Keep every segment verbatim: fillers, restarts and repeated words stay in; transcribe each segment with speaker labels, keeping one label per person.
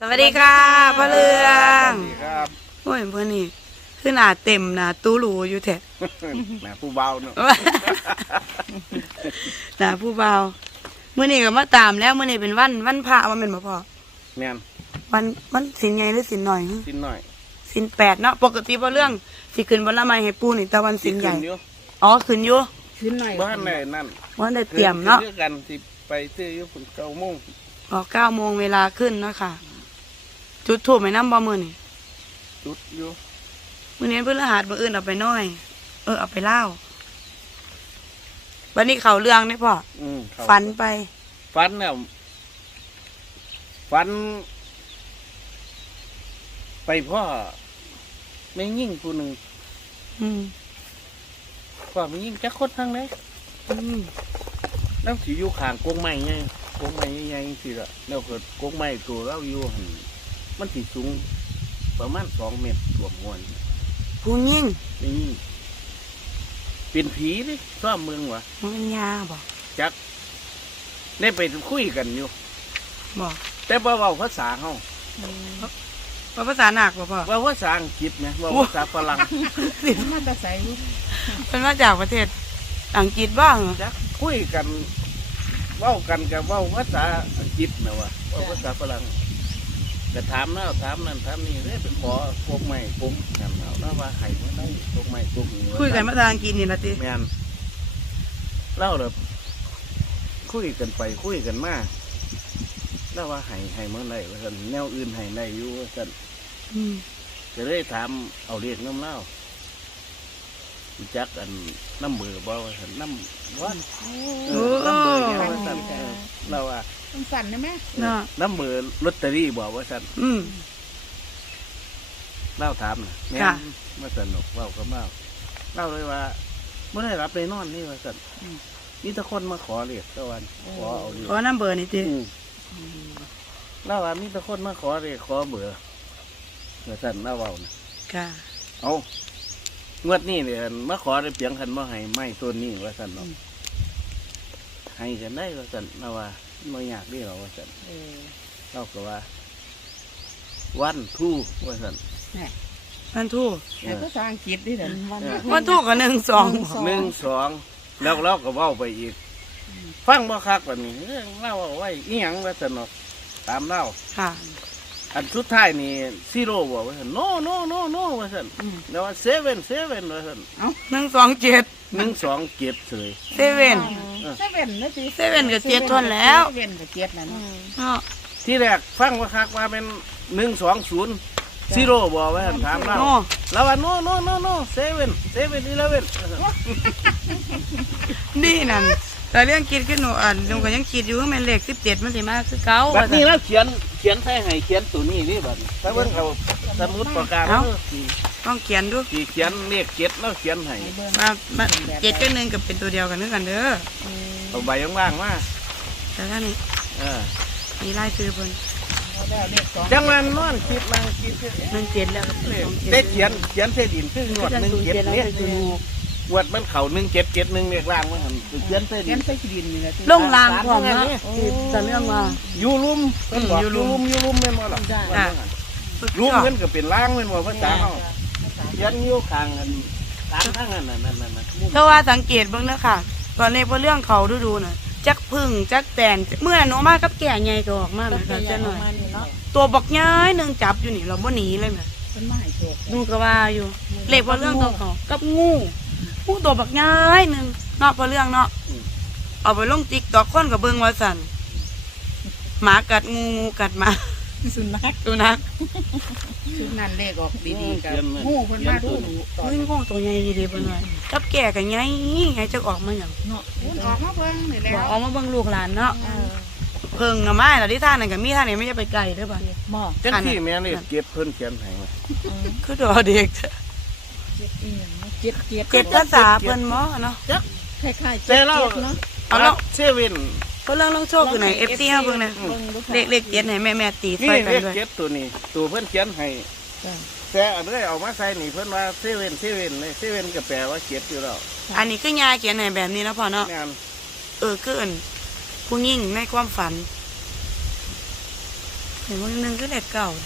Speaker 1: สวัสดีค่ะพ่อเรือง
Speaker 2: สวัสดีครับ
Speaker 1: โอ้ยเพื่อนนี่คือหน้าเต็มหน้าตู้หรูอยู่แท้
Speaker 2: แหมผู้เบาเนาะ
Speaker 1: หน้าผู้เบามื้อนี้ก็มาตามแล้วมื้อนี้เป็นวันวันพระว่าแม่นบ่พ่อ
Speaker 2: แม่น
Speaker 1: วันวันศีลใหญ่หรือศีลน้อย
Speaker 2: กินหน่อย
Speaker 1: ศีลแปดเนาะปกติพ่อเรื่องสิขึ้นวันละไม้ให้ปู่นี่แต่วันศีลใหญ่
Speaker 2: ขึ้นอยู่
Speaker 1: อ๋อขึ้นอยู่
Speaker 3: ขึ้นหน่อย
Speaker 2: บ้านไหนนั่น
Speaker 1: วันได้เตรียมเนาะ
Speaker 2: ขึ้ด้วยกันที่ไปซื้ออยู่ฝุ่นเก้าโมง
Speaker 1: ออกเก้าโมงเวลาขึ้นเนาะค่ะจุดธูปให้นำบ่มื้อนี้
Speaker 2: จุดอยู่
Speaker 1: มื้อนี้เพิ่นรหัสมื้ออื่นเอาไปน้อย เออเอาไปเล่าวันนี้เข้าเรื่องได้พ่อ
Speaker 2: อืมเข้า
Speaker 1: ฝันไป
Speaker 2: ฟันเนี่ยฟัน ไปพ่อไม่ยิ่งผู้หนึ่ง
Speaker 1: อืม
Speaker 2: พ่อไม่ยิ่งจักคนทั้งนั้น
Speaker 1: อืม
Speaker 2: แล้วสิอยู่ข้างกงไม้ไงกงไม้ใหญ่ๆสิละแล้วเกิดกงไม้ตัวเราอยู่หั่นมันสิสูงประมาณสองเมตรตัวมวน
Speaker 1: ผู้ยิ่ง
Speaker 2: ไม่ยิ่งเป็นผีดิชอบเมืองวะ
Speaker 1: มันยาบอก
Speaker 2: จักได้ไปคุยกันอยู่
Speaker 1: บอก
Speaker 2: แต่ว่าเว้าภาษาเฮา
Speaker 1: ว่าภาษาหนักบ่พ่อ
Speaker 2: เว่าภาษาอังกฤษไหมเว่าภาษาฝรั่ง
Speaker 3: มาแต่ใส่
Speaker 1: เป็นมาจากประเทศอังกฤษบ้างเหรอ
Speaker 2: จักคุยกันเว้ากันกับเว้าภาษาอังกฤษนะวะเว่าภาษาฝรั่งแต่ถามนะถามนั่นถามนี่เลยไปขอพวกใหม่ปุ๊บกันเอาแล้วว่าไข่มาได้พวกใหม่พวกนี้
Speaker 1: คุยกันภาษาอังกฤษนี่ละติ
Speaker 2: แม่นเล่าแบบคุยกันไปคุยกันมาแล้วว่าไห้ไห้เมื่อไรว่าสันแนวอื่นไห้ได้อยู่ว่าสัน
Speaker 1: อืม
Speaker 2: จะได้ถามเอาเรียกน้ำเล่ารู้จักอันน้ำเบื่อบ่ว่าสันน้ำวัดเออน้ำเบื่อเนี่ยว่าสันเออเราว่า
Speaker 3: ต้องสั่นได้ไหม
Speaker 1: เนาะ
Speaker 2: น้ำเบื่อลอตเตอรี่บอกว่าสัน
Speaker 1: อืม
Speaker 2: เล่าถามนะแม่
Speaker 1: ค่ะ
Speaker 2: นมาสนุกเล่าก็เล่าเล่าเลยว่าเมื่อได้รับไปนอนนี่ว่าสันนี่ตะคนมาขอเรียกตะวันขอเอาเรียก
Speaker 1: ขอน้ำเบอร์นี่ติ
Speaker 2: อืมเล่าว่ามีตะคนมาขอเรียกขอเบื่อเมื่อสันเล่าเบานะ
Speaker 1: ค่ะ
Speaker 2: เอางวดนี้เนี่ยมาขอได้เพียงคันมาให้ไม่ตัวนี้ว่าสันเนาะให้กันได้ว่าสันเล่าว่าไม่อยากได้หรอว่าสัน
Speaker 3: เออ
Speaker 2: เล่าก็ว่า วันทู่ว่าสัน
Speaker 1: วันทู่
Speaker 2: เอ
Speaker 3: แต่
Speaker 2: อ
Speaker 3: ภาษาอังกฤษนี่เดี๋ยววันนี้
Speaker 1: วันทู่กับหนึ่งสอง
Speaker 2: หนึ่งสองแล้วเราก็เว้าไปอีก ฟังบ่คักแบบนี้เรื่องเล่าเอาไว้อีหยังว่าสันเนาะตามเล่า
Speaker 1: ค่ะ
Speaker 2: อันสุดท้ายนี่ซีโร่บอกว่าสันโนโนโนโนว่าสันแล้วว่าเซเว่นเซเว่นว่าสัน
Speaker 1: หนึ่งสองเจ็ด
Speaker 2: หนึ่งสองเก็บเสย
Speaker 1: เซเว่น
Speaker 3: เซเว่นนะสิ
Speaker 1: เซเว่นกับเจ็ดทนแล้ว
Speaker 3: เซเว่นกับเจ็ดนั่น
Speaker 1: เนาะ
Speaker 2: ที่แรกฟังว่าคักว่าเป็นหนึ่งสองศูนย์ซีโร่บอกว่าสันถามเรา
Speaker 1: โน่
Speaker 2: แล้วว่าโนโนโนโนเซเว่นเซเว่นอีเลเว่น
Speaker 1: นี่นั่นแต่เรื่องคิดขึ้นหนูอ่านหนูก็ยังคิดอยู่ว่าแมันเลขสิบเจ็ดมันสิมาคือเก้า
Speaker 2: บัดนี้เราเขียนเขียนใส่ให้เขียนตัวนี้นี่บัดนี้ถ้าเพิ่นเอาสมุดปากกาเออสิ
Speaker 1: ต้องเขียนดู
Speaker 2: สิเขียนเลขเจ็ดแล้วเขียนให้
Speaker 1: มามาเจ็ดกับหนึ่งกับเป็นตัวเดียวกันนึกกันเด้อ
Speaker 2: เอาใบว่างๆมา
Speaker 1: แต่ถ้านี่
Speaker 2: เออ
Speaker 1: มีไล่ซื้อเพิ่น
Speaker 3: แล้วเลขสอง
Speaker 2: จังมันนอนคิดนั่งคิด
Speaker 1: หนึ่งเจ็ดแล้วกับสอง
Speaker 2: ได้
Speaker 1: เจ็ด
Speaker 2: เขียนเขียนเส้ดินซึ่งงวดหนึ่งเจ็ดเนี่ยงวดมันเข่าหนึ่งเจ็ดเจ็ดหนึ่งเรียกล่างมันหันเขียนเส้
Speaker 3: เขี
Speaker 2: ดิ
Speaker 3: ยน
Speaker 2: น
Speaker 3: ใส่ดินนี่แหละ
Speaker 1: ลงรางพร้อมเนาะที่จะเรื่องว่า
Speaker 2: ยูรุมเพิ่นบอก
Speaker 1: ยู
Speaker 2: ยู
Speaker 1: รุ
Speaker 2: รุ
Speaker 1: ม
Speaker 2: มยูรุมแม่นบ่ล่ะ
Speaker 1: อ่ะ
Speaker 2: รุมเพิ่นก็เป็นล่างแม่นบ่ภาษาเฮาเขียนอยู่ข้างกันตามทางนั้นนั่นนั่นนั่น
Speaker 1: เพราะว่าสังเกตเบ้างนะค่ะ ตอนนี้พอเรื่องเขาดูดูๆน่ะจักพึ่งจักแตนเมื่อหนูมากับแก่ใหญ่ก็ออกมาเหมือนกันจ้ะหน่อย ตัวบักย้ายหนึ่งจับอยู่นี่เราบ่หนีเลยแม่
Speaker 3: เป็นมาให้โชค
Speaker 1: หนูก็ว่าอยู่เลขพอเรื่องตัวเขากับงูงูตัวบักย้ายหนึ่งเนาะพอเรื่องเนาะเอาไปลงติ๊กตอกคนกับเบิ่งว่าสั่นหมากัดงูงูกัดหมา
Speaker 3: สุนัข
Speaker 1: ดูนะ
Speaker 3: ชุดนั้นเลขออกดีๆกับงูเพิ่นมาดูตอน
Speaker 1: เฮ้ยงูตัวใหญ่ดีๆเพิ่นว่ากับแก่กันใหญ่ไงจะออกมาหยัง
Speaker 3: เนาะมันออกมาเบิ่งนี่แล้
Speaker 1: บอก
Speaker 3: ว
Speaker 1: ออกมาเบิ่งลูกหลานเนาะ
Speaker 3: เออ
Speaker 1: เพิ่งน่ะมาแล้วที่ท่านั่นก็มีท่านี่ไม่จะไปไกลเด้อบ่
Speaker 3: หม้อ
Speaker 2: จังที่แม่นี่เก็บเพิ่นเขียนให้มา
Speaker 1: คือตัวเด็ก
Speaker 3: เจ็ดอีหยังเจ็ดเจ็ด
Speaker 1: เจ็ดภาษาเพิ่นหมอเนาะ
Speaker 3: คล้ายๆ
Speaker 2: แต่
Speaker 3: เจ็ด
Speaker 2: เรา
Speaker 3: เนาะ
Speaker 1: เอาแล้ว
Speaker 2: เซเว่น
Speaker 1: เพราะเรื่องลองโชคอยู่ไหน เอฟ ซี เฮาเบิ่งนะเลขเลขเจ็ดให้แม่แม่ตี
Speaker 2: นี่
Speaker 1: ใส่กัน
Speaker 2: เลข
Speaker 1: ด้วย
Speaker 2: เจ็ดตัวนี้ตัวเพิ่นเขียนให้แต่อันนี้เอามาใส่นี่เพิ่นว่าเซเว่นเซเว่นเลยเซเว่นก็แปลว่าเจ็ดอยู่แล้ว
Speaker 1: อันนี้คือยาเขียนให้แบบนี้นะพ่อเนาะ
Speaker 2: งาน
Speaker 1: เออคืออันผู้หญิงในความฝันเห็นว่าหนึ่งก็เลขเก่านะ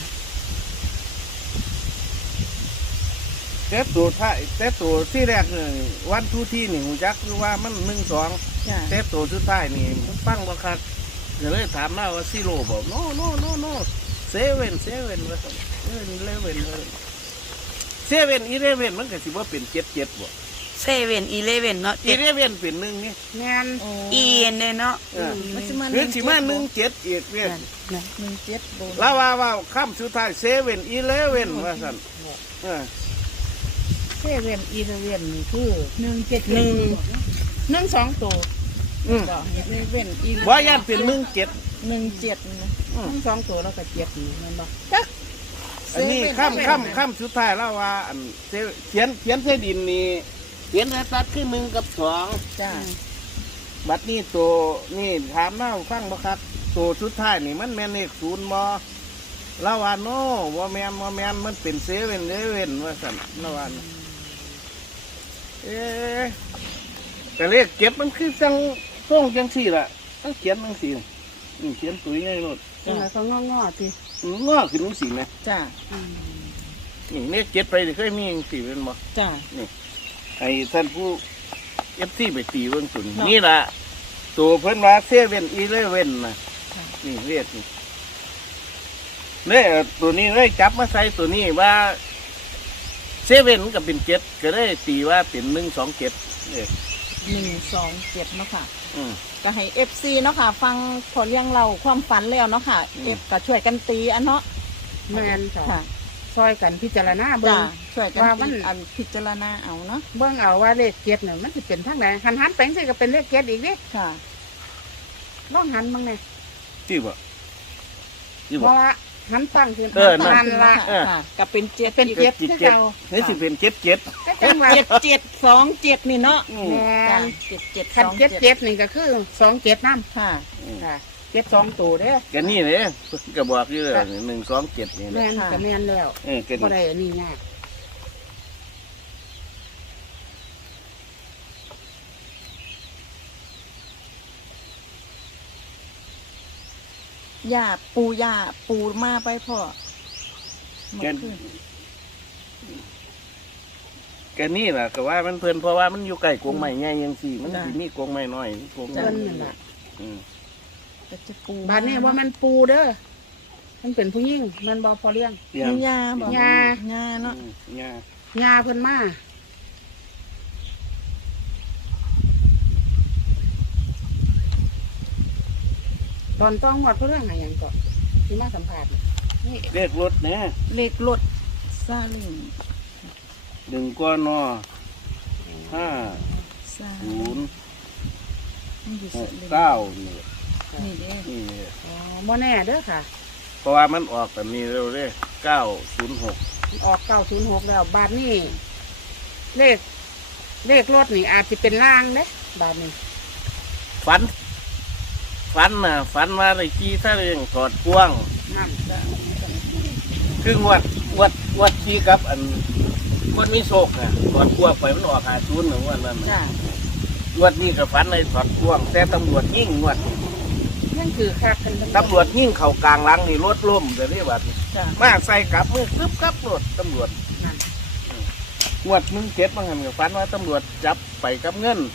Speaker 2: แต่ตัวท้ายแต่ตัวที่แรกเนี่ยวันทุกที่นี่หูจักคือว่ามันหนึ่งสอง
Speaker 3: จ้ะ
Speaker 2: แต่ตัวสุดท้ายนี่มันฟังบ่คักก็เลยถามมาว่าซีโร่บอกโนโนโนโนเซเว่นเซเว่นว่าซั่นเออเลเว่นเซเว่นอีเลเว่นมันก็สิบ่เป็นเจ็ดเจ็ดบ่
Speaker 1: เซเว่นอีเลเว่นเนาะ
Speaker 2: อี
Speaker 1: เจ็ด
Speaker 2: เลเว่นเป็นหนึ่งนี่
Speaker 3: แม่น
Speaker 1: อีเอ็นเลยเนาะ
Speaker 2: เออ
Speaker 3: มันสิมา
Speaker 2: หรือสิมาหนึ่งเจ็ดอีกเนี่ย
Speaker 1: นั่นนั่น
Speaker 3: หนึ่งเจ็ดโบน
Speaker 2: แล้วว่าว่าคำสุดท้ายเซเว่นอีเลเว่นว่าซั่นเออ
Speaker 3: เซเว่นอีเลเว่นนี่คือหนึ่งเจ็ดหนึ่งหนึ่งสองตัว
Speaker 2: อืม
Speaker 3: ก็เซเว่นอี
Speaker 2: บ่ย่านเป็นหนึ่งเจ็ด
Speaker 3: หนึ่งเจ็ดนะ
Speaker 2: อืม
Speaker 3: ทั้งสองตัวแล้วก็เจ็ดนี่แมันบอกจัก
Speaker 2: อันนี้คำคำคำสุดท้ายแล้วว่าอันเซเขียนเขียนเสดินนี่เขียนตัดคือหนึ่งกับสอง
Speaker 3: จ้า
Speaker 2: บัดนี้ตัวนี่ถามเล่าฟังบ่ครับตัวสุดท้ายนี่มันแม่นเลขศูนย์บ่ละว่าโน่บ่แม่นบ่แม่นมันเป็นเซเว่นเลเว่นว่าซั่นละว่านะเอ๊ะแต่เลขเก็บมันคือจังส่งจังซี่ล่ะต้องเขียนจังซี่นี่เขียนตุ้ยง่ายโลด
Speaker 3: จังไรเขางอๆสิ
Speaker 2: งอขึ้นจังซี่แหม
Speaker 3: จ้า
Speaker 2: นี่เลขเก็บไปนี่เคยมีจังซี่แม่นบ่
Speaker 3: จ้า
Speaker 2: ไอ้ท่านผู้เอฟซีไปตีเบิ่งตุน
Speaker 3: เนาะ
Speaker 2: นี่ล่ะตัวเพิ่นว่าเซเว่นอีเลเว่นนะ
Speaker 3: ค่ะ
Speaker 2: นี่เรียกนี่เนี่ยตัวนี้เลยจับมาใส่ตัวนี้ว่าเซเว่นกับเป็นเจ็ดก็ได้ตีว่าเป็นหนึ่งสองเจ็ดเนี่ย
Speaker 3: หนึ่งสองเจ็ดเนาะค่ะ
Speaker 2: อืม
Speaker 3: ก็ให้เอฟซีเนาะค่ะ ฟังพอเลี้ยงเราความฝันแล้วเนาะค่ะ
Speaker 2: อืม
Speaker 3: เอฟก็ช่วยกันตีอันเนาะ
Speaker 4: แม่นค่ะ
Speaker 3: ค่ะ
Speaker 4: ซอยกันพิจารณาเบิ่
Speaker 3: จ้าง ช่วยกัน
Speaker 4: ว่ามั
Speaker 3: ตี
Speaker 4: น
Speaker 3: อันพิจารณาเอาเนาะ
Speaker 4: เบิ่งเอาว่าเลขเกียรเนี่ยมันสิเป็นทางไหนหันหันแปลงสิก็เป็นเลขเกียรอีกเดิ
Speaker 3: ค่ะ
Speaker 4: ลองหันบ้างไง
Speaker 2: ที่บ่ที่
Speaker 4: เพ
Speaker 2: บ่
Speaker 4: ราะว่าหันตั้งขึ้น
Speaker 2: เออนั่น
Speaker 4: หันละ
Speaker 2: เออ
Speaker 3: ค่ะก็เป็นเจ็ด
Speaker 4: เป็น
Speaker 3: อีก
Speaker 4: เกียร
Speaker 2: จิต
Speaker 4: คือ
Speaker 2: เจ็ด
Speaker 4: เก่า
Speaker 2: เฮ้ยสิเป็นเจ็ดเจ็ด
Speaker 4: ก็จังว่า
Speaker 3: เจ็ดเจ็ดสองเจ็ดนี่เนาะ
Speaker 2: อืม
Speaker 4: แม่
Speaker 3: จ้าน เจ็ดเจ็ด
Speaker 4: คัน
Speaker 3: สอง
Speaker 4: เจ็ด
Speaker 3: เจ็ด
Speaker 4: เจ็ดนี่ก็คือสองเจ็ดน้
Speaker 3: ค่ะ
Speaker 2: อืม
Speaker 4: ำค่ะเจ็ดสองตัวเด้อ
Speaker 2: กันนี่เลยก็บอกอยู่เลยหนึ่งสองเจ็ดนี่
Speaker 4: แม่
Speaker 2: นะ
Speaker 4: นก็แม่นแล้ว
Speaker 2: เออกัน
Speaker 4: บ่ได้อันนี้ยาก
Speaker 3: ย่าปูย่าปูมาไปพ่อเมื่
Speaker 2: กั
Speaker 3: อน คืน
Speaker 2: กันนี่แหละก็ว่ามันเพลินเพราะว่ามันอยู่ใกล้กรงไม้ใหญ่ยังสี่มันสิมีกรงไม้น้อยกรง
Speaker 4: เพิ่นนั่นล่ะ
Speaker 2: อืม
Speaker 3: ก็จะปู
Speaker 4: บาดนี้ว่ามันปูเด้อมันเป็นผู้หญิงมันบ่พอเลี้ยง
Speaker 2: เตรียม
Speaker 3: มียาบอก
Speaker 4: ยา
Speaker 3: ยาเนาะ
Speaker 2: อืมยา
Speaker 4: ยาเพิ่นมาตอนต้องหมดเพื่อเรื่องอะไรอย่างก่อนที่มาสัมภาษณ์นี่
Speaker 2: เรียกรถนะ
Speaker 3: เลขรถซาเลิง
Speaker 2: หนึ่งก้อนนอห้า
Speaker 3: ซา
Speaker 2: ศูนย์
Speaker 3: มันอยู่
Speaker 2: ห
Speaker 3: ซาก เลิง
Speaker 2: เก้านี่
Speaker 3: นี่เด้
Speaker 2: นี่
Speaker 4: อ๋อบ่แน่เด้อค่ะ
Speaker 2: เพราะว่ามันออกแบบนี้เร็วเลยเก้าศูนย์หก
Speaker 4: ออกเก้าศูนย์หกแล้ว บาทนี่เลข เลขรถนี่อาจจะเป็นล่างเด้บาทนี่
Speaker 2: ฝัน ฝันนะฝันว่าไอ้ขี้ถ้าเรื่องถอดพ่วง
Speaker 4: นั่น
Speaker 2: คืองวดงวดงวดขี้กับ อันงวดมีโศกนะถอดพ่วงไปมันออกหาศูนย์หนึ่งวันนั้น
Speaker 3: จ้า
Speaker 2: น่ะงวดนี้ก็ฝันเลยถอดพ่วง แต่ตำรวจยิ่งงวดนี้
Speaker 4: นั่นคือค่าคัน
Speaker 2: ตำรวจยิ่งเข่ากลางหลังนี่รถล้มเดี๋ยวนี้บัดนี้
Speaker 3: จ้า
Speaker 2: มาใส่กลับมือคึบกับรถตำรวจ
Speaker 4: นั่น
Speaker 2: งวดมึงเก็บมาหันกับฝันว่าตำรวจจับไปกับเงิน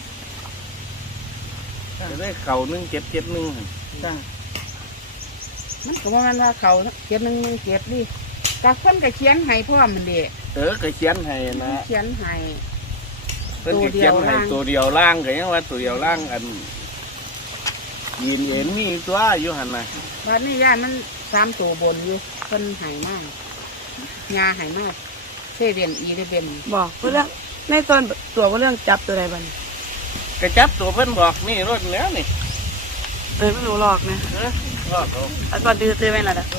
Speaker 2: จะได้เข่าหนึ่งเจ็ดเจ็ดหนึ่ง
Speaker 3: จ้า
Speaker 4: มันก็ว่ามันว่าเขาเขียนหนึ่งหนึ่งเจ็ดดิกะคนก็เขียนให้พร้อมมันเด้
Speaker 2: เออก็เขียนให้นะ
Speaker 4: เขียนให้
Speaker 2: เพิ่นก็เขียนให้ตัวเดียวล่างก็ยังว่าตัวเดียวล่างอันยินเห็นมีตัวอยู่หันนะ
Speaker 4: บาทนี่ย่านมันสามตัวบนอยู่เพิ่นใหายมากยาใหายมากเซเว่นอีเดเบน
Speaker 1: บอกเพื่อเรื่องในตอนตัวว่าเรื่องจับตัวใดบัดน
Speaker 2: ก็จับตัวเพิ่นบอกนี่รถแล้วนี่
Speaker 1: เออไม่รู้หรอกนะ
Speaker 2: เออรอดเอา
Speaker 1: อันตอนดื้อซื้อไว้ละด่ะ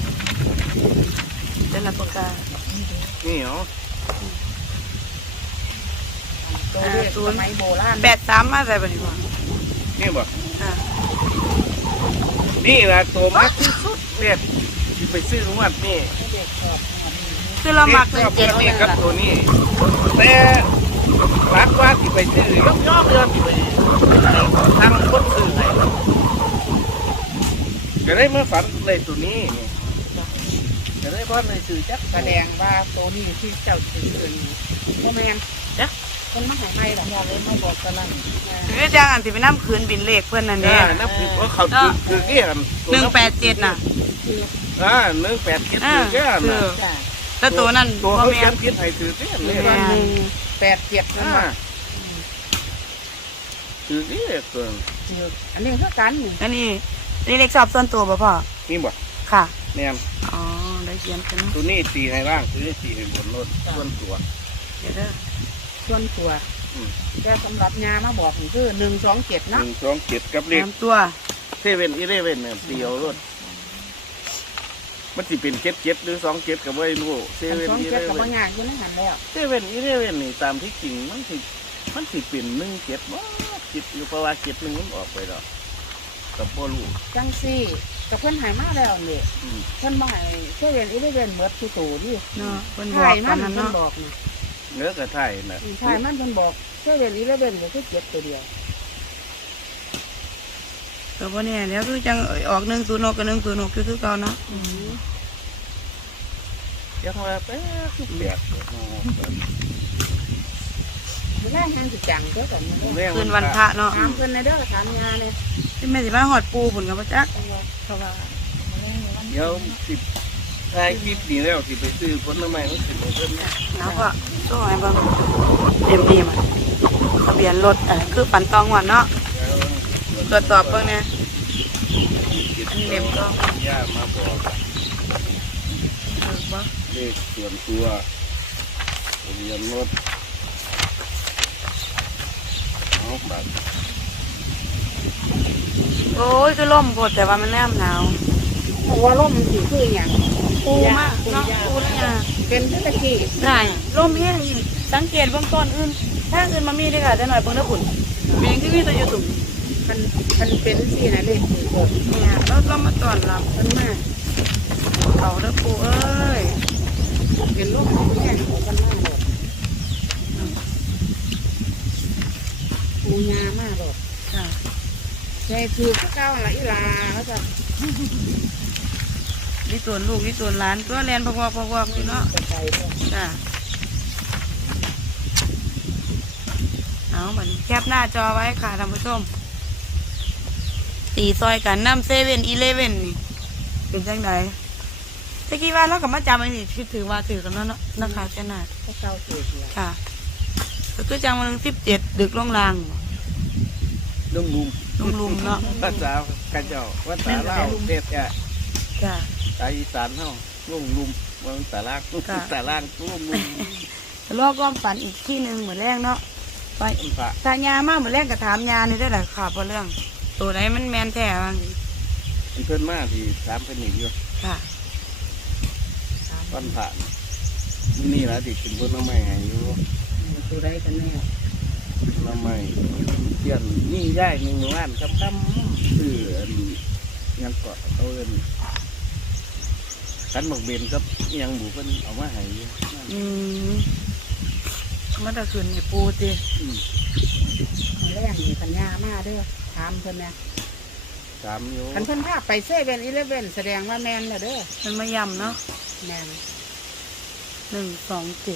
Speaker 1: เป็นละปากกา
Speaker 2: นี่เหรอ
Speaker 4: ตัวเลขสมัยโบราณ
Speaker 1: แปดสามมาใส่บัดนี้ว่า
Speaker 2: นี่บอก
Speaker 1: อ่า
Speaker 2: นี่แหละตัวมักที่สุดเนี่ยที่ไปซื้องวดนี่
Speaker 1: คือเรามักห
Speaker 2: เล
Speaker 1: นึ่
Speaker 2: ข
Speaker 1: งเจ็ด
Speaker 2: ตัว
Speaker 1: นี่
Speaker 2: นี้กับ
Speaker 1: ล่ะ
Speaker 2: ตัวนี้แต่รักว่าที่ไปซื้อยกย่อเรือที่ไปทางคนซื้อให้ก็ได้มาฝันเลยตัวนี้นี่ได้พอในสื่อจัก
Speaker 4: แสดงว่าตัวนี้ที่เจ้าถือถือพ่อแม่น
Speaker 1: เด้อ
Speaker 4: คนมาใหายไม่หรอก
Speaker 3: อย่าเลยมาบอกกันนั่น
Speaker 1: คือจังอันสิไปนำคืนบินเลขเพิ่นนั่นเด้
Speaker 2: อ่านับถือว่าเขาถือถือเกี่ยน
Speaker 1: หนึ่งแปดเจ็ดน่ะ
Speaker 3: คือ
Speaker 2: อ่าหนึ่งแปดเจ็ด
Speaker 1: อ่า
Speaker 2: ถือเกี่ยน
Speaker 1: คือ
Speaker 3: จ้ะ
Speaker 1: แต่ตัวนั้น
Speaker 2: ตัว
Speaker 1: บ่
Speaker 2: เขา
Speaker 1: แม่
Speaker 2: เขีย
Speaker 1: น
Speaker 2: นผิดให้ถือเกี่ยนเลย
Speaker 1: แม่
Speaker 4: หนึ่งแปดเจ็ดนั่น
Speaker 2: อ่า
Speaker 4: ว่า
Speaker 2: ถือเกี่ยนตัว
Speaker 4: คืออันนี้คือกันนี่
Speaker 1: อันนี้นี่เลขชอบส่วนตัวบ่พ่อ
Speaker 2: นี่บ่
Speaker 1: ค่ะ
Speaker 2: แน่น
Speaker 1: อ๋อได้เขียนกันเนาะ
Speaker 2: ตัวนี้ตีให้ล่างตัวนี้ตีให้บนรถส่วนตัว
Speaker 1: เดี๋ยวเด้อ
Speaker 4: ส่วนตัว
Speaker 2: อืม
Speaker 4: แต่สำหรับยามาบอกนี่คือหนึ่งสองเจ็ด
Speaker 2: ห
Speaker 4: นะ
Speaker 2: นึ่งสองเจ็ดกับเลข
Speaker 1: ตามตัว
Speaker 2: เซเว่นอีเลเว่นเนี่ยตีเอารถมันสิเป็นเจ็ดเจ็ดหรือสองเจ็ดกับไม่รู้เซ
Speaker 4: อัน
Speaker 2: เว่น
Speaker 4: สอง
Speaker 2: อี
Speaker 4: เจ็
Speaker 2: เล
Speaker 4: ดกับ
Speaker 2: เว่
Speaker 4: บาง
Speaker 2: น
Speaker 4: อย่างอยู่ในหันแล้ว
Speaker 2: เซเว่นอีเลเว่นนี่ตามที่จริงมันสิมันสิเป็นหนึ่งเจ็ดบ่คิดอยู่เพราะว่าเจ็ดหนึ่งมันออกไปแล้วกับพ่อลูก
Speaker 4: จังซี่กับเพื่อนหายมาแล้วเนี่ย
Speaker 2: อืม
Speaker 4: เพื่อนมาใหายเพื่อนอีเลเวนเมิดที่ตูนี่
Speaker 1: เนาะเพิ่นบอ
Speaker 4: ถ่าก ย
Speaker 1: ต
Speaker 4: มั
Speaker 1: อน นนั้น
Speaker 4: เพื่อน
Speaker 1: เนาะ
Speaker 4: บอกนะ
Speaker 2: เนื้อกระไทยนะ
Speaker 4: ถ่ายมันเพื่อนบอกเพื่อนอีเลเวนก็คือเจ็ดตัวเดียว
Speaker 1: ก็บ่แน่แล้วคือจังออกหนึ่งศูนย์หกกับหนึ่งศูนย์หกคือคือเก่าเนาะ
Speaker 2: ยังว่าแป๊บแปด
Speaker 4: เวลาแห้งสิจังเด้อกันนะ
Speaker 1: คืนวันพระเนาะ
Speaker 4: ถามเพื่อนในเด้อถามยาเนี่ย
Speaker 1: ที่แม่สิมาฮอดปูพุ่นก็บ่จัก
Speaker 4: เพราะว่า
Speaker 2: เดี๋ยวสิทายคลิปนี้แล้วสิไปซื้อผลไม้มันสิบ่เพิ่นนะ
Speaker 1: แล้วก็ต้องให้เบิ่งเต็มที่มาทะเบียนรถอะไรคือปันตองวันเนาะตรวจสอบเบิ่งแน่ อันนี้เล่มก็
Speaker 2: ย่ามาบอก
Speaker 1: ถูกบ่
Speaker 2: เลขส่วนตัวทะเบียนรถเอาบัตร
Speaker 1: โอ้ยคือล่มโพดแต่ว่ามันแนมหนาว
Speaker 4: เพราะว่าร่มมันสิคืออย่าง
Speaker 1: ปูมากเนาะปูแล้วเนี่ย
Speaker 4: เป็นเศรษฐกิจ
Speaker 1: ได้ล่มแห้งอีกสังเกตเบื้องต้นอื่นถ้าอื่นมามีเด้อค่ะแต่หน่อยเบิ่งเด้อพุ่นเป็นหยังคือมีแต่อยู่ตุ่ม
Speaker 4: มันมันเป็นสี่นะเลขสี่เกิด
Speaker 1: เนี่ยเราเรามาต้อนรับ
Speaker 4: มันมา
Speaker 1: เอาเด้อปูเอ้ย
Speaker 4: เป็นร่มแห้งๆมันมาเลยปูยามากเลย
Speaker 1: ค่ะ
Speaker 4: ใช่คือเก้าละอีลาเขาจะ
Speaker 1: นี่ส่วนลูกนี่ส่วนหลานตัวแลนพะวกพะวกอยู่เนาะ
Speaker 4: ไปไปเลย
Speaker 1: จ้ะเอาบัดนี้แคปหน้าจอไว้ค่ะท่านผู้ชมตีซอยกันน้ำเซเว่นอีเลเว่นนี่เป็นจังไดตะกี้ว่าเรากับมาจำอันนี้คิดถือว่าถือกันแล้วเนาะนะคะเจ้าหน้า
Speaker 4: ก็เก้าสี่ละ
Speaker 1: ค่ะก็คือจังวันสิบเจ็ดดึกลงลาง
Speaker 2: ลุงลุม
Speaker 1: ลุมลุมๆเนาะ
Speaker 2: ภาษากระเจ้าภาษาลาวเทศอ่ะ
Speaker 1: จ้ะ
Speaker 2: ภาษาอีสานเฮาลุงลุมเมืองตาลาง
Speaker 1: ค่ะ
Speaker 2: ตาลางลุงลุม
Speaker 1: รอความฝันอีกที่หนึ่งเหมือนแรกเนาะไป
Speaker 2: มันพระ
Speaker 1: ถ้ายามากเหมือนแรกก็ถามยานี่ได้แหละค่ะเพราะเรื่อง ตัวไหนมันแมนแท้บ้าง
Speaker 2: มันเพิ่นมาที่ถามเพิ่นอีกอยู่
Speaker 1: ค่ะ
Speaker 2: วันพระนี่นี่ล่ะที่กินผลไม้ให้อยู่
Speaker 4: ตัวใดกันแน่
Speaker 2: ผลไม้เยี่ยนนี่ย่ายหนึ่งล้านครับคำซื้ออันยังเกาะเขาเอิ้นขันหมกเบนกับอิหยังบุเพิ่นเอามาให้อยู่นั่น
Speaker 1: อืมมันจะขึ้นให้ปูติ
Speaker 2: อืม
Speaker 4: แรกนี่ปัญญามาเด้อถามเพิ่นนะ
Speaker 2: ถามอยู่
Speaker 4: คันเพิ่นพาไปเซเว่นอีเลเว่นแสดงว่าแมนแล้วเด้อ
Speaker 1: มันมาย่ำเนาะ
Speaker 4: แมน
Speaker 1: หนึ่งสองเจ็ด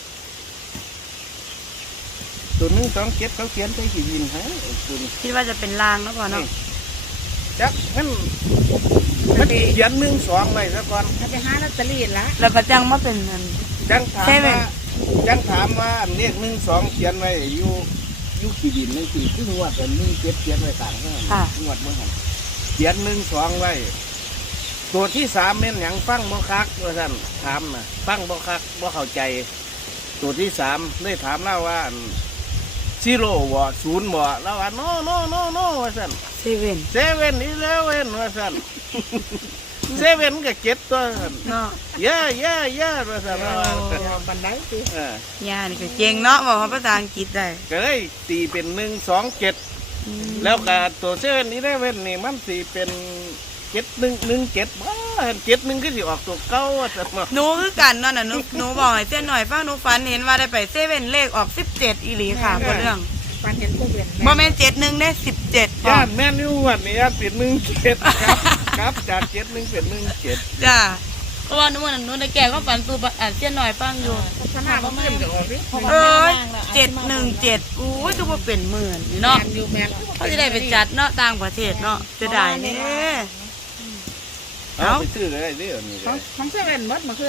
Speaker 2: ตัวหนึงสองเจ็ดเขาเขียนใส่ขีดินให้ตัวนี้
Speaker 1: คิดว่าจะเป็นลางเนาะพ่อเนาะ
Speaker 2: จักมันมันสิเขียนหนึ่งสองไว้ซะก่อน
Speaker 4: ถ้าไปหาลอตเตอรี่ละ
Speaker 1: แล้วประจังมาเป็นอัน
Speaker 2: จังถาม
Speaker 1: ใช่ไหม
Speaker 2: ว่าจังถามว่าอันเลขหนึ่งสองเขียนไว้อยู่อยู่ขีดินนี่คือคืองวดกันหนึ่งเจ็ดเขียนไว้ต่างกันงวดเมื่อหันเขียนหนึ่งสองไว้ตัวที่สามเป็นหยังฟังบ่คักว่าท่านถามนะฟังบ่คักบ่เข้าใจ ตัวที่สามได้ถามเล่าว่าซีโร่บ่ศูนย์บ่แล้วว่าโนโนโนโนว่าท่าน
Speaker 1: เซเว่น
Speaker 2: เซเว่นอีเลเว่นว่าท่านเซเว่นก็เจ็ดตัวท่าน
Speaker 1: เนาะ
Speaker 2: เย่เย่เย่ว่าท่านว่า
Speaker 4: เดี๋ยวบันไดสิ
Speaker 2: เออ
Speaker 1: ยานี่ก็เก่งเนาะบอกว่าภาษาอังกฤษได้
Speaker 2: ก็เลยตีเป็นหนึ่งสองเจ็ด
Speaker 1: อืม
Speaker 2: แล้วก็ตัวเซเว่นอีเลเว่นนี่มันตีเป็นเจ็ดหนึ่งหนึ่งเจ็ดบ้าเจ็ดหนึ่งก็สิออกตัวเก้าว่าท่านว่า
Speaker 1: หนูคือกันเนาะน่ะหนูหนูบอกให้เส้นหน่อยฟังหนูฝันเห็นว่าได้ไปเซเว่นเลขออกสิบเจ็ดอีหลีค่ะเพราะเรื่อง
Speaker 4: ปันเห็นเซเว่น
Speaker 1: บ่แม่นเจ็ดหนึ่งได้สิบเจ็ด
Speaker 2: ย่านแม่นอยู่วันนี้ย่านเป็นหนึ่งเจ็ดครับครับจากเจ็ดหนึ่งเป็นหนึ่งเจ็ด
Speaker 1: จ้าเพราะว่าหนู้นนหนู้นได้แก่ก็ฝันตัวอ่านเสี้ยนหน่อยฟังอยู่
Speaker 3: พัฒนาบ่ขึ้นก็ออกดิ
Speaker 1: เออเจ็ดหนึ่งเจ็ดอู้ยก็ว่าเป็นหมื่นนี่
Speaker 3: เนาะ
Speaker 1: เนาะ
Speaker 3: อยู่แม่น
Speaker 1: เขาจะได้ไปจัดเนาะต่างประเทศเนาะจะได้เนี่ย
Speaker 2: เอาไปซื้อก็ได้เด้อนี่
Speaker 3: ของ
Speaker 2: ได้
Speaker 3: ของเซเว่นหมดมาขึ้น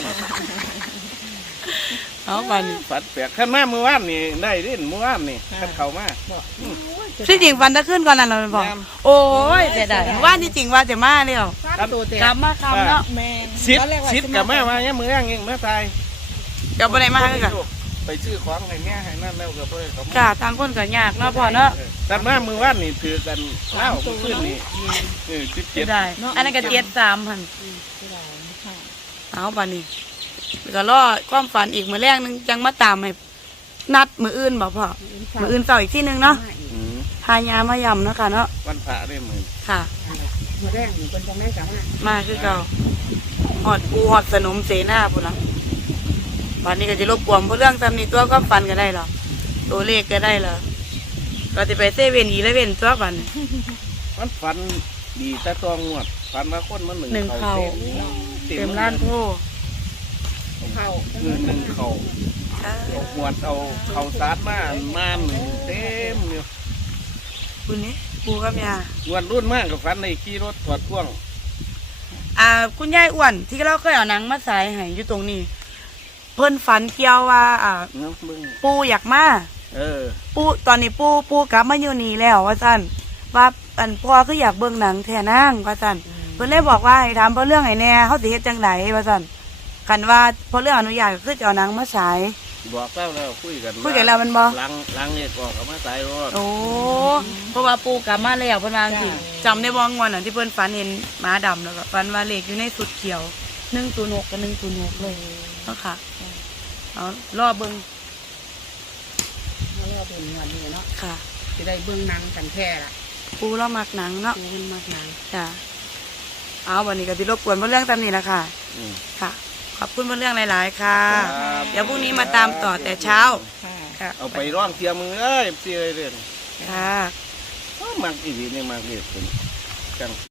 Speaker 1: เอาบัดน
Speaker 2: ฝันแปลกขั้นมาเมื่อวานนี่ได้เด้เมื่อวานนี่ขั้นเข้ามา
Speaker 1: ที่จริงฟันตะขึ้นก่อนนั้นเราเป็นบอกโอ้ยเสียดายว่าที่จริงว่าจะมาเร็ว
Speaker 3: สามตัวเต็ม
Speaker 1: กลับมาคำเนาะ
Speaker 3: แม่น
Speaker 2: ซิดซิดกับแม่มาเนี่ยมือแรงเองแม่ตาย
Speaker 1: เดี๋ยวไปไหนมาให้กัน
Speaker 2: ไปซื้อของให้แม่ให้นั่นแล้วก็บ่ได้เขา
Speaker 1: จ้าต่างคนก็ยากเนาะพ่อเนาะ
Speaker 2: ตัดมามือวานนี่ถือกันเล่าขึ้นนี่เออสิบ
Speaker 1: เสี
Speaker 2: เจ็
Speaker 1: ย
Speaker 2: ด
Speaker 1: ดายอันนั้นก็เจ็ดสามพัน
Speaker 3: ที่เราค่ะ
Speaker 1: เอาบัดนี้ก็รอความฝันอีกมือแรกนึงจังมาตามให้นัดมืออื่นบอกพ่อมืออื่นเสาร์อีกที่นึงเนาะ
Speaker 2: อืม
Speaker 1: พายามายำเนาะค่ะเนาะ
Speaker 2: วันพระได้มือ
Speaker 1: ค่ะ
Speaker 3: มือแรกอยู่คนจะไม่กลับมา
Speaker 1: มาคือเก่าหอดปูหอดสนมเสนาพุ่นละวันนี้ก็จะรบกวนเพราะเรื่องซ้ำนี่ตัวก็ฟันก็ได้หรอตัวเลขก็ได้หรอก็จะไปเซเว่นอีเลเว่นตัวบัน
Speaker 2: มันฝันดีแต่ตัวงวดฝันว่าคนมันหนึ่ง
Speaker 1: หนึ่ง
Speaker 2: เขา
Speaker 1: เขา
Speaker 2: เต็ม
Speaker 1: เต็มร้านโพ
Speaker 3: เข้า
Speaker 2: คือหนึ่งเขาเอาหวดเอาเขาสาดมามาหนึ่งเต็มอยู่
Speaker 1: คุณนี่ปูกับยา
Speaker 2: งวดรุ่นมากกับฝันในขี่รถถอดพ่วง
Speaker 1: อ่า คุณยายอ้วนที่เราเคยเอาหนังมาใส่ให้อยู่ตรงนี้ เพิ่นฝันเกี่ยวว่า อ่า
Speaker 2: เนาะมึง
Speaker 1: ปูอยากมา
Speaker 2: เออ
Speaker 1: ปูตอนนี้ปูปูกลับมาอยู่นี่แล้วว่าซั่นว่าอันพ่อคืออยากเบิ่งหนังแท่นางว่าซั่นเพิ่นเลยบอกว่าให้ถามเพราะเรื่องไห้แน่เขาสิเฮ็ดจังไดว่าซั่นคันว่าเพราะเรื่องอนุญาตก็คือจะเอาหนังมาฉาย
Speaker 2: บอกแล้วแล้วคุยกัน
Speaker 1: คุยกันแล้วมันบ่
Speaker 2: ล้างล้างเนี่ยบอกกับมาสายรถ
Speaker 1: โอ้เพราะว่าปูกลับมาแล้วเพิ่นว่าจังซี่จำได้บ่งวดน่ะที่เพิ่นฝันเห็นหมาดำแล้วก็ฝันว่าเลขอยู่ในสุดเขียวหนึ่งศูนย์หกกับหนึ่งศูนย์หกเลยเนาะค่ะเอารอเบิ่ง
Speaker 3: แล้วเป็นวันนี้เนาะ
Speaker 1: ค่ะ
Speaker 3: จะได้เบื้องนังกันแค่ละ
Speaker 1: ปูเรามักหนังเนาะ
Speaker 3: ดูมันมากนัง
Speaker 1: จ้ะเอาวันนี้ก็สิรบกวนเพราะเรื่องตามนี้ละค่ะ
Speaker 2: อืม
Speaker 1: ค่ะ ขอบคุณเพราะเรื่องหลาย ๆ ค่ะ
Speaker 2: ครับ
Speaker 1: เดี๋ยวพรุ่งนี้มาตามต่อแต่เช้า
Speaker 3: ค่ะ
Speaker 1: ค่ะ
Speaker 2: เอาไปร้องเทียมมึงเอ้ยเสียเรื่อง
Speaker 1: ค่ะ
Speaker 2: มักอีหลีนี่มักเรียกเป็นจัง